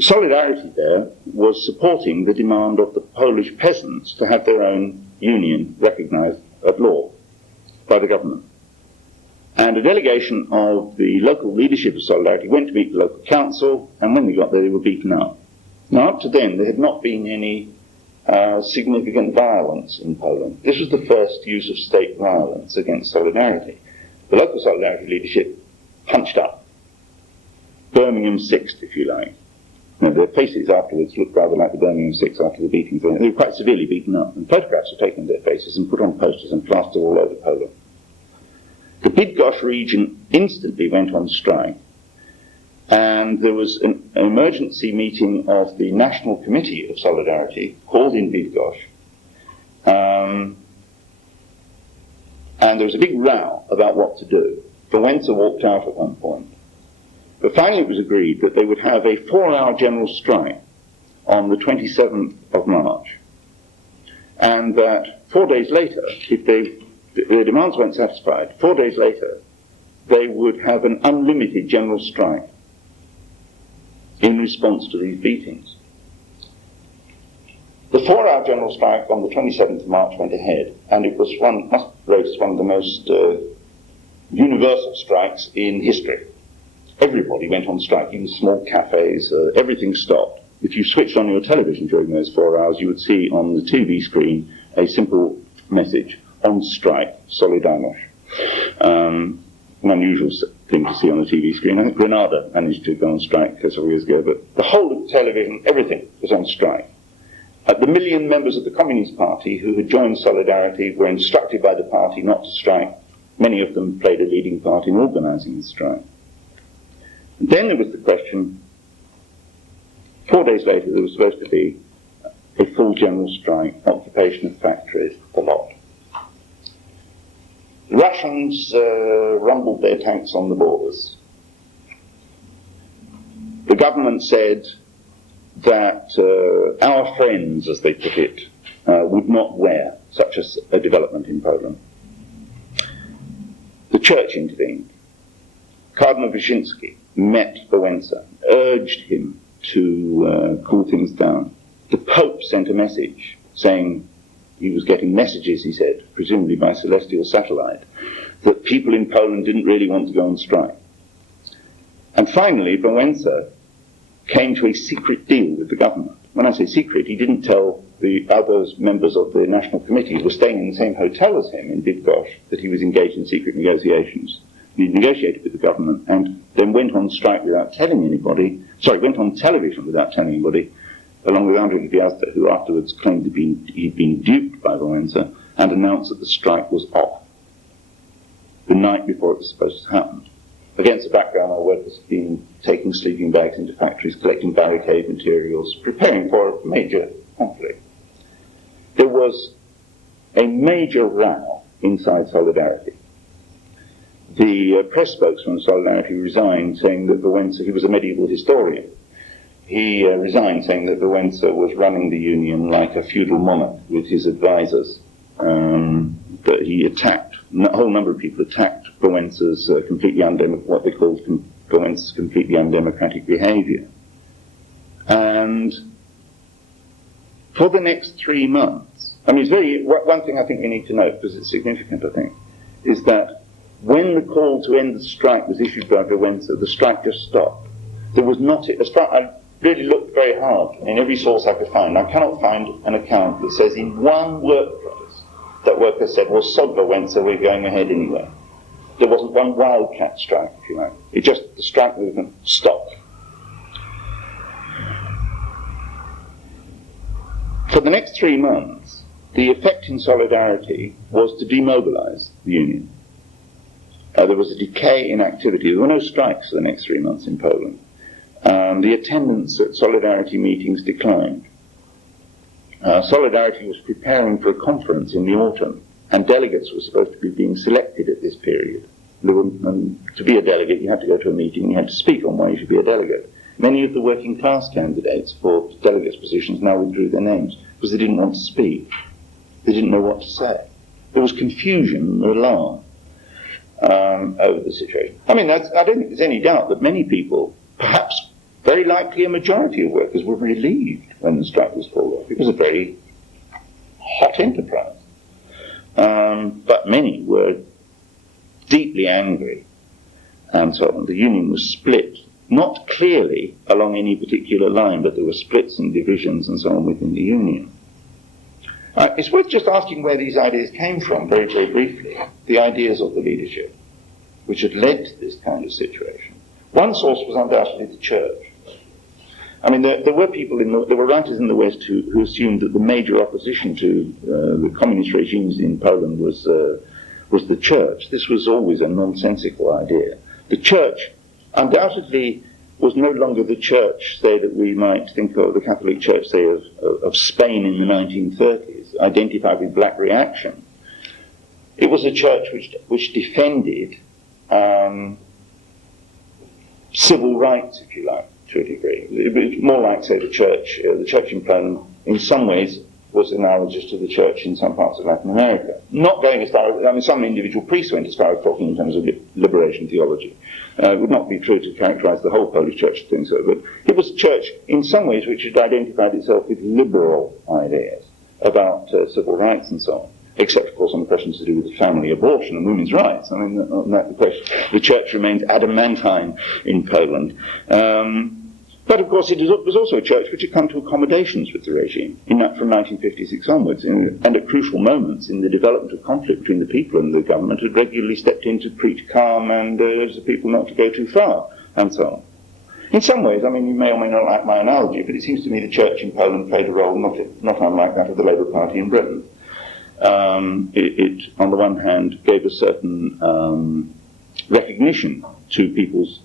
Solidarity there was supporting the demand of the Polish peasants to have their own union recognised at law by the government. And a delegation of the local leadership of Solidarity went to meet the local council, and when they got there, they were beaten up. Now, up to then, there had not been any significant violence in Poland. This was the first use of state violence against Solidarity. The local Solidarity leadership punched up. Birmingham Sixth, if you like. Now, their faces afterwards looked rather like the Birmingham Six after the beatings. They were quite severely beaten up, and photographs were taken of their faces and put on posters and plastered all over Poland. The Bydgoszcz region instantly went on strike, and there was an emergency meeting of the National Committee of Solidarity called in Bydgoszcz, and there was a big row about what to do. Wałęsa walked out at one point. But finally it was agreed that they would have a 4-hour general strike on the 27th of March, and that 4 days later, if their demands weren't satisfied, 4 days later, they would have an unlimited general strike in response to these beatings. The 4-hour general strike on the 27th of March went ahead, and it was one of the most universal strikes in history. Everybody went on strike, even small cafes, everything stopped. If you switched on your television during those 4 hours, you would see on the TV screen a simple message: on strike, Solidarnosc. An unusual thing to see on the TV screen. I think Grenada managed to go on strike several years ago, but the whole of television, everything was on strike. The million members of the Communist Party who had joined Solidarity were instructed by the party not to strike. Many of them played a leading part in organising the strike. And then there was the question, 4 days later there was supposed to be a full general strike, occupation of factories, the lot. The Russians rumbled their tanks on the borders. The government said that our friends, as they put it, would not wear such a development in Poland. The church intervened. Cardinal Wyszynski met Wałęsa, urged him to cool things down. The Pope sent a message saying, he was getting messages, he said, presumably by celestial satellite, that people in Poland didn't really want to go on strike. And finally, Wałęsa came to a secret deal with the government. When I say secret, he didn't tell the other members of the National Committee who were staying in the same hotel as him in Bydgoszcz that he was engaged in secret negotiations. He negotiated with the government and then went on strike without telling anybody, went on television without telling anybody, along with Andrzej Gwiazda, who afterwards claimed he'd been duped by Wałęsa, and announced that the strike was off the night before it was supposed to happen. Against the background, our workers had been taking sleeping bags into factories, collecting barricade materials, preparing for a major conflict. There was a major row inside Solidarity. The press spokesman of Solidarity resigned, saying that Wałęsa, he was a medieval historian, he resigned saying that Wałęsa was running the union like a feudal monarch with his advisors, that he attacked, a whole number of people attacked Wałęsa's what they called Wałęsa's completely undemocratic behaviour. And for the next 3 months, one thing I think we need to note, because it's significant I think, is that when the call to end the strike was issued by Wałęsa, the strike just stopped. There was not a strike. I really looked very hard in every source I could find. I cannot find an account that says in one workplace that workers said, well, sod Wałęsa, we're going ahead anyway. There wasn't one wildcat strike, if you like. The strike movement stopped. For the next 3 months, the effect in Solidarity was to demobilise the union. There was a decay in activity. There were no strikes for the next 3 months in Poland. The attendance at Solidarity meetings declined. Solidarity was preparing for a conference in the autumn, and delegates were supposed to be being selected at this period. To be a delegate, you had to go to a meeting, you had to speak on why you should be a delegate. Many of the working class candidates for delegates' positions now withdrew their names because they didn't want to speak. They didn't know what to say. There was confusion and alarm over the situation. I mean, I don't think there's any doubt that many people, perhaps very likely a majority of workers, were relieved when the strike was called off. It was a very hot enterprise. But many were deeply angry and so on. The union was split, not clearly along any particular line, but there were splits and divisions and so on within the union. It's worth just asking where these ideas came from, very, very briefly, the ideas of the leadership, which had led to this kind of situation. One source was undoubtedly the church. I mean, there were people there were writers in the West who assumed that the major opposition to the communist regimes in Poland was the church. This was always a nonsensical idea. The church undoubtedly was no longer the church, say, that we might think of, the Catholic Church, say, of Spain in the 1930s, identified with black reaction. It was a church which defended civil rights, if you like, to a degree. It was more like, say, the church in Poland, in some ways, was analogous to the church in some parts of Latin America. Not going as far as, I mean, some individual priests went as far as talking in terms of liberation theology. It would not be true to characterize the whole Polish church as doing so, but it was a church, in some ways, which had identified itself with liberal ideas about civil rights and so on. Except, of course, on the questions to do with family abortion and women's rights. I mean, on that question, the church remains adamantine in Poland. But, of course, it was also a church which had come to accommodations with the regime from 1956 onwards, and at crucial moments in the development of conflict between the people and the government had regularly stepped in to preach calm and urge the people not to go too far, and so on. In some ways, I mean, you may or may not like my analogy, but it seems to me the church in Poland played a role not unlike that of the Labour Party in Britain. It, on the one hand, gave a certain recognition to people's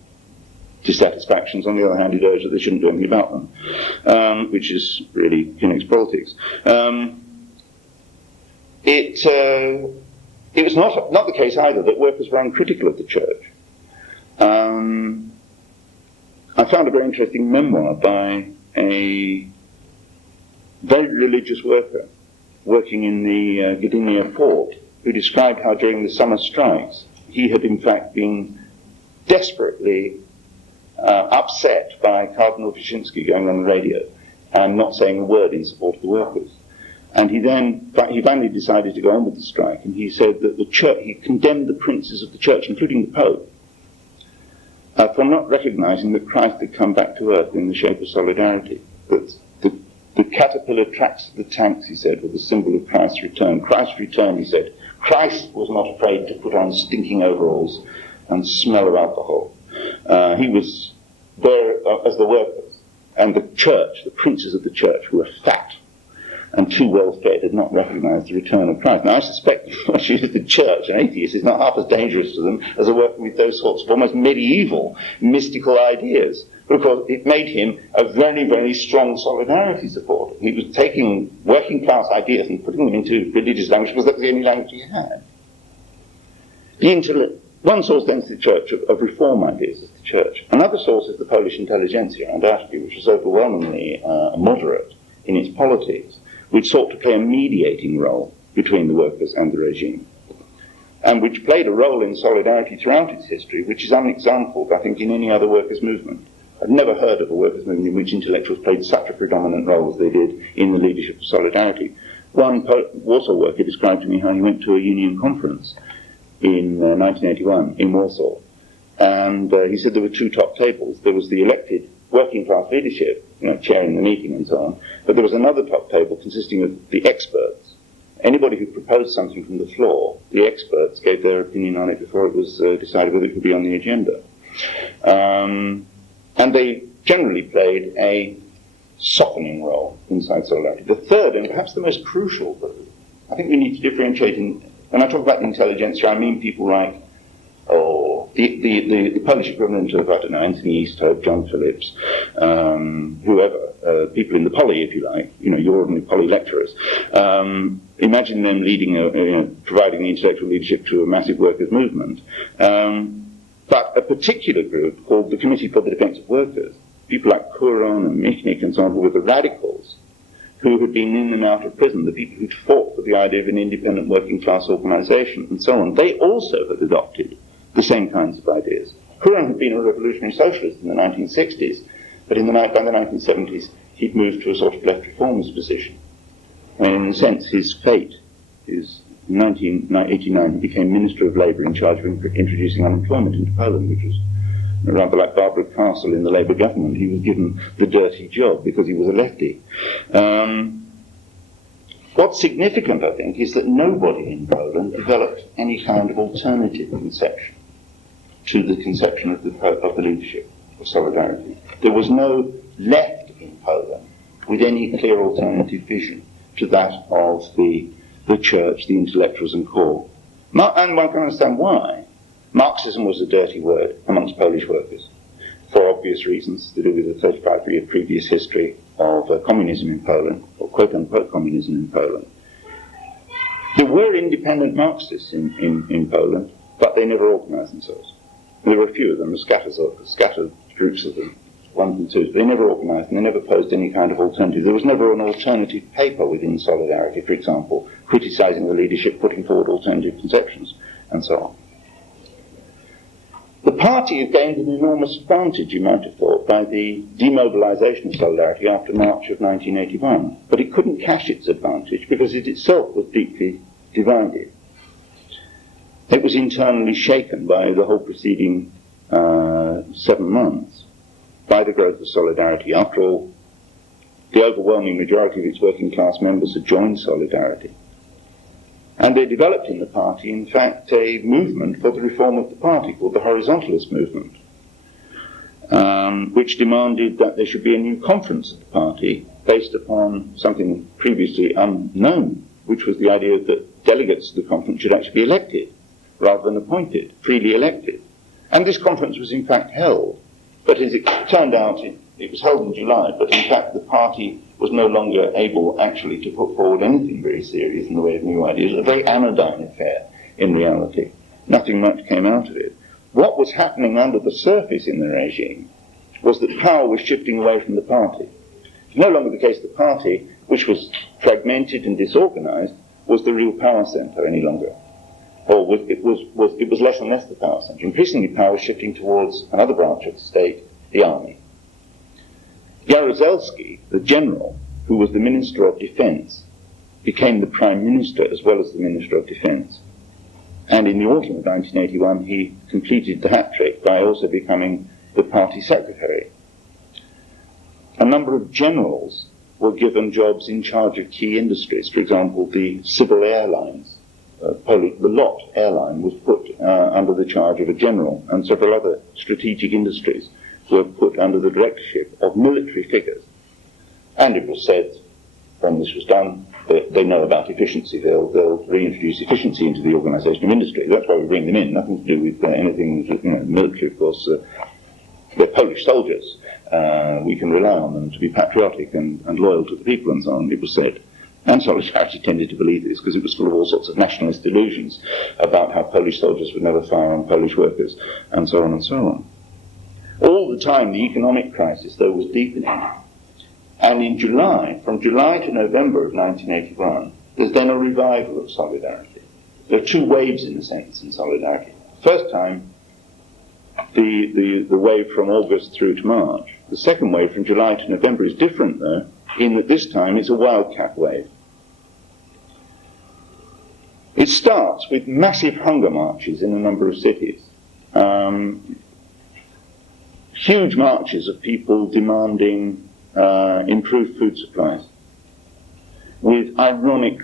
dissatisfactions. On the other hand, it urged that they shouldn't do anything about them, which is really Kinnock's politics. It was not the case either that workers were uncritical of the church. I found a very interesting memoir by a very religious worker working in the Gdynia port, who described how during the summer strikes he had in fact been desperately upset by Cardinal Wyszynski going on the radio and not saying a word in support of the workers. And he finally decided to go on with the strike, and he said that the church, he condemned the princes of the church, including the Pope, for not recognizing that Christ had come back to earth in the shape of solidarity. That the caterpillar tracks of the tanks, he said, were the symbol of Christ's return. Christ's return, he said, Christ was not afraid to put on stinking overalls and smell of alcohol. He was there as the workers, and the church, the princes of the church, who were fat and too well fed, had not recognized the return of Christ. Now, I suspect the church, an atheist, is not half as dangerous to them as a worker with those sorts of almost medieval, mystical ideas. But of course, it made him a very, very strong solidarity supporter. He was taking working class ideas and putting them into religious language because that was the only language he had. One source then is the church, of reform ideas is the church. Another source is the Polish intelligentsia, undoubtedly, which was overwhelmingly moderate in its politics, which sought to play a mediating role between the workers and the regime, and which played a role in solidarity throughout its history, which is unexampled, I think, in any other workers' movement. I've never heard of a workers' movement in which intellectuals played such a predominant role as they did in the leadership of solidarity. One Warsaw worker described to me how he went to a union conference in 1981 in Warsaw, and he said there were two top tables. There was the elected working class leadership, chairing the meeting and so on, but there was another top table consisting of the experts. Anybody who proposed something from the floor, the experts gave their opinion on it before it was decided whether it could be on the agenda. And they generally played a softening role inside solidarity. The third, and perhaps the most crucial, but I think we need to differentiate when I talk about the intelligentsia, I mean people like the Polish equivalent of, I don't know, Anthony Easthope, John Phillips, whoever, people in the poly, if you like, your ordinary poly lecturers, imagine them leading, providing the intellectual leadership to a massive workers' movement. But a particular group called the Committee for the Defence of Workers, people like Colin and Michnik and so on, were the radicals who had been in and out of prison, the people who'd fought for the idea of an independent working class organisation and so on. They also had adopted the same kinds of ideas. Colin had been a revolutionary socialist in the 1960s, but by the 1970s he'd moved to a sort of left reformist position. And in a sense, his fate is in 1989 he became Minister of Labour in charge of introducing unemployment into Poland, which was rather like Barbara Castle in the Labour government. He was given the dirty job because he was a lefty. What's significant, I think, is that nobody in Poland developed any kind of alternative conception to the conception of the leadership of Solidarity. There was no left in Poland with any clear alternative vision to that of the church, the intellectuals and core. And one can understand why. Marxism was a dirty word amongst Polish workers, for obvious reasons to do with the 35-year previous history of communism in Poland, or quote-unquote communism in Poland. There were independent Marxists in Poland, but they never organised themselves. There were a few of them, scattered groups of them, ones and twos, but they never organised and they never posed any kind of alternative. There was never an alternative paper within Solidarity, for example, criticising the leadership, putting forward alternative conceptions, and so on. The party had gained an enormous advantage, you might have thought, by the demobilisation of Solidarity after March of 1981, but it couldn't cash its advantage because it itself was deeply divided. It was internally shaken by the whole preceding 7 months, by the growth of Solidarity. After all, the overwhelming majority of its working class members had joined Solidarity. And they developed in the party, in fact, a movement for the reform of the party called the Horizontalist Movement, which demanded that there should be a new conference of the party based upon something previously unknown, which was the idea that delegates to the conference should actually be elected rather than appointed, freely elected. And this conference was in fact held, but as it turned out, it was held in July, but in fact the party was no longer able actually to put forward anything very serious in the way of new ideas. It was a very anodyne affair in reality. Nothing much came out of it. What was happening under the surface in the regime was that power was shifting away from the party. It was no longer the case the party, which was fragmented and disorganized, was the real power center any longer. Or it was less and less the power center. Increasingly power was shifting towards another branch of the state, the army. Jaruzelski, the general, who was the Minister of Defense, became the Prime Minister as well as the Minister of Defense. And in the autumn of 1981, he completed the hat trick by also becoming the party secretary. A number of generals were given jobs in charge of key industries. For example, the civil airlines, the Lot airline was put under the charge of a general, and several other strategic industries were put under the directorship of military figures. And it was said, when this was done, that they know about efficiency. They'll reintroduce efficiency into the organisation of industry. That's why we bring them in. Nothing to do with anything, military, of course. They're Polish soldiers. We can rely on them to be patriotic and loyal to the people and so on, it was said. And Solidarity tended to believe this because it was full of all sorts of nationalist delusions about how Polish soldiers would never fire on Polish workers, and so on and so on. All the time, the economic crisis, though, was deepening. And in July, from July to November of 1981, there's then a revival of Solidarity. There are two waves, in a sense, in Solidarity. First time, the wave from August through to March. The second wave from July to November is different, though, in that this time it's a wildcat wave. It starts with massive hunger marches in a number of cities. Huge marches of people demanding improved food supplies, with ironic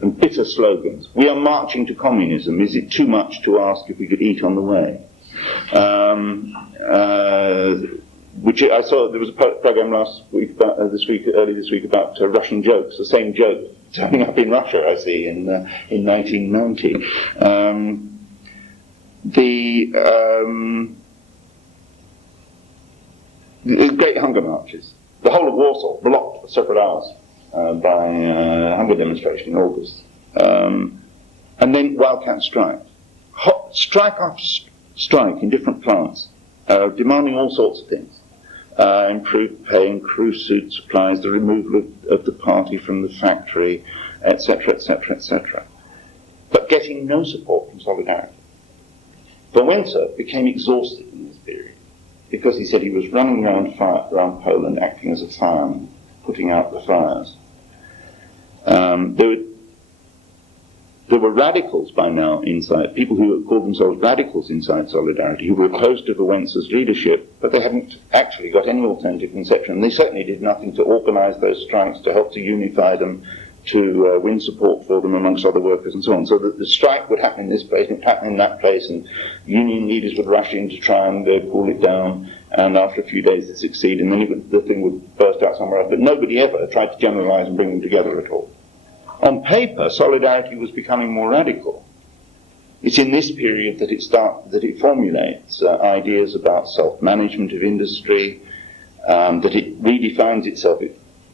and bitter slogans. We are marching to communism. Is it too much to ask if we could eat on the way? Which I saw, there was a program early this week about Russian jokes, the same joke turning up in Russia, I see, in 1990. the great hunger marches. The whole of Warsaw blocked for several hours by hunger demonstration in August. And then wildcat strike. Strike after strike in different plants, demanding all sorts of things. Improved pay, improved suit supplies, the removal of the party from the factory, etc., etc., etc. But getting no support from Solidarity. Wałęsa became exhausted in this period because he said he was running around Poland acting as a fireman, putting out the fires. There were radicals by now inside, people who called themselves radicals inside Solidarity, who were opposed to Wałęsa's leadership, but they hadn't actually got any alternative conception. They certainly did nothing to organise those strikes, to help to unify them, to win support for them amongst other workers and so on. So that the strike would happen in this place, and it would happen in that place, and union leaders would rush in to try and cool it down, and after a few days they'd succeed, and then the thing would burst out somewhere else. But nobody ever tried to generalise and bring them together at all. On paper, Solidarity was becoming more radical. It's in this period that it formulates ideas about self-management of industry, that it redefines itself.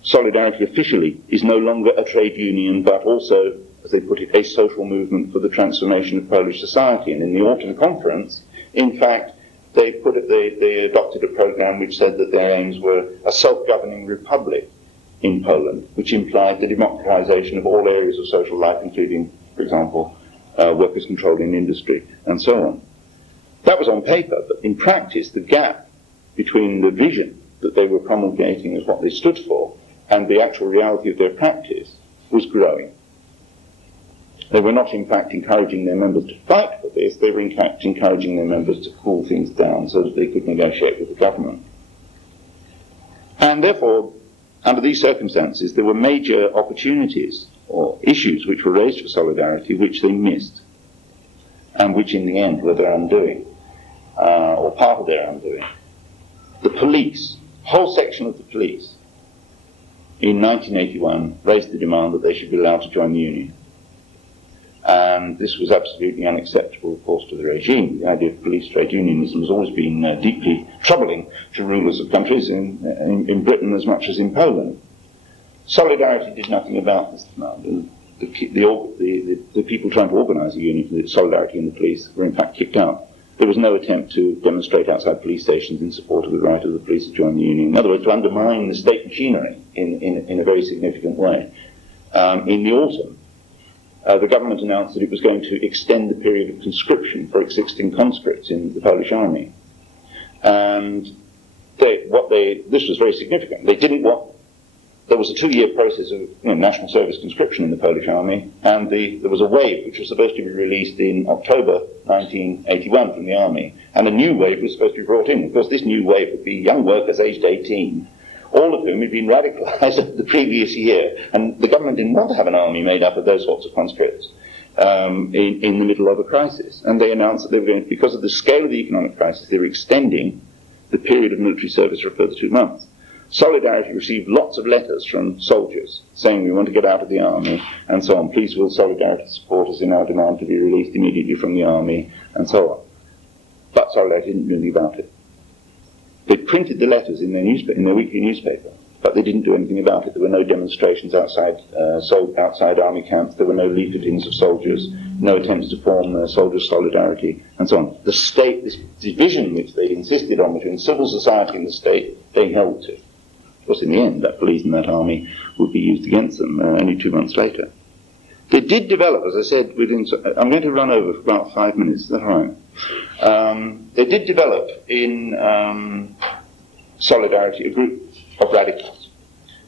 Solidarity officially is no longer a trade union, but also, as they put it, a social movement for the transformation of Polish society. And in the autumn conference, in fact, they adopted a program which said that their aims were a self-governing republic in Poland, which implied the democratization of all areas of social life, including, for example, workers controlling industry, and so on. That was on paper, but in practice, the gap between the vision that they were promulgating as what they stood for and the actual reality of their practice was growing. They were not, in fact, encouraging their members to fight for this, they were, in fact, encouraging their members to cool things down so that they could negotiate with the government. And therefore, under these circumstances, there were major opportunities or issues which were raised for Solidarity which they missed, and which in the end were their undoing, or part of their undoing. The police, whole section of the police, in 1981 raised the demand that they should be allowed to join the union. And this was absolutely unacceptable, of course, to the regime. The idea of police trade unionism has always been deeply troubling to rulers of countries in Britain as much as in Poland. Solidarity did nothing about this demand. The people trying to organise a union, Solidarity and the police, were in fact kicked out. There was no attempt to demonstrate outside police stations in support of the right of the police to join the union. In other words, to undermine the state machinery in a very significant way. In the autumn, the government announced that it was going to extend the period of conscription for existing conscripts in the Polish army. And this was very significant. There was a 2-year process of national service conscription in the Polish army, and there was a wave which was supposed to be released in October 1981 from the army, and a new wave was supposed to be brought in. Of course, this new wave would be young workers aged 18, all of whom had been radicalised the previous year, and the government didn't want to have an army made up of those sorts of conscripts in the middle of a crisis. And they announced that they were going to, because of the scale of the economic crisis, they were extending the period of military service for a further 2 months. Solidarity received lots of letters from soldiers saying we want to get out of the army and so on. Please will Solidarity support us in our demand to be released immediately from the army and so on. But Solidarity didn't do anything about it. They printed the letters in their weekly newspaper, but they didn't do anything about it. There were no demonstrations outside army camps. There were no leafletings of soldiers, no attempts to form soldiers' solidarity, and so on. The state, this division which they insisted on between civil society and the state, they held to. Of course, in the end, that police and that army would be used against them only 2 months later. They did develop, as I said, I'm going to run over for about 5 minutes, is that all right? They did develop in Solidarity a group of radicals,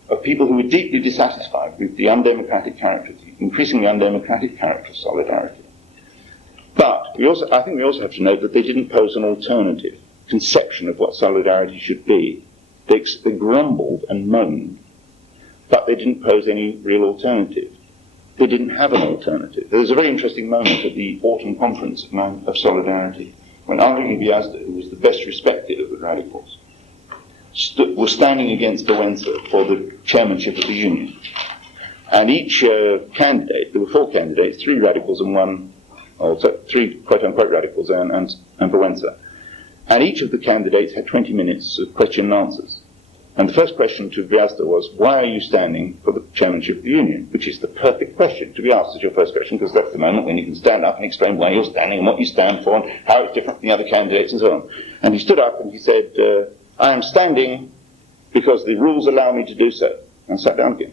of people who were deeply dissatisfied with the undemocratic character, the increasingly undemocratic character of Solidarity. But I think we also have to note that they didn't pose an alternative conception of what Solidarity should be. They grumbled and moaned, but they didn't pose any real alternative. They didn't have an alternative. There was a very interesting moment at the autumn conference of Solidarity when Andrzej Gwiazda, who was the best respected of the radicals, was standing against Wałęsa for the chairmanship of the union. And each candidate, there were 4 candidates, 3 radicals and 1 or so, 3 quote-unquote radicals, and Provenza. And each of the candidates had 20 minutes of question and answers. And the first question to Viasta was, why are you standing for the chairmanship of the union? Which is the perfect question to be asked as your first question, because that's the moment when you can stand up and explain why you're standing and what you stand for and how it's different from the other candidates and so on. And he stood up and he said, I am standing because the rules allow me to do so, and sat down again.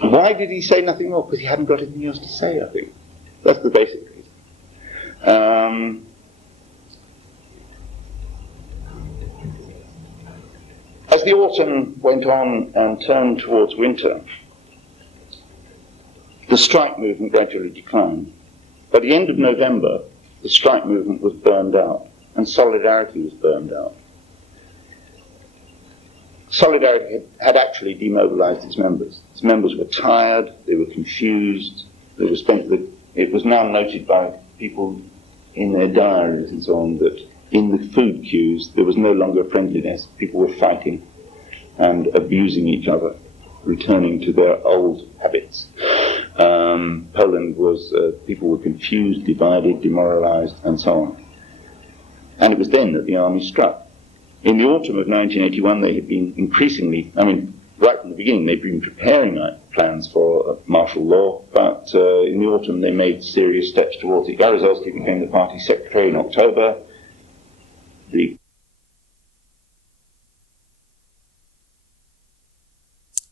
Why did he say nothing more? Because he hadn't got anything else to say, I think. That's the basic reason. As the autumn went on and turned towards winter, the strike movement gradually declined. By the end of November, the strike movement was burned out, and Solidarity was burned out. Solidarity had actually demobilized its members. Its members were tired, they were confused, it was now noted by people in their diaries and so on that in the food queues there was no longer friendliness. People were fighting and abusing each other, returning to their old habits. Poland was, people were confused, divided, demoralized, and so on. And it was then that the army struck. In the autumn of 1981, they had been increasingly, right from the beginning, they'd been preparing plans for martial law, but in the autumn they made serious steps towards it. Jaruzelski became the party secretary in October. The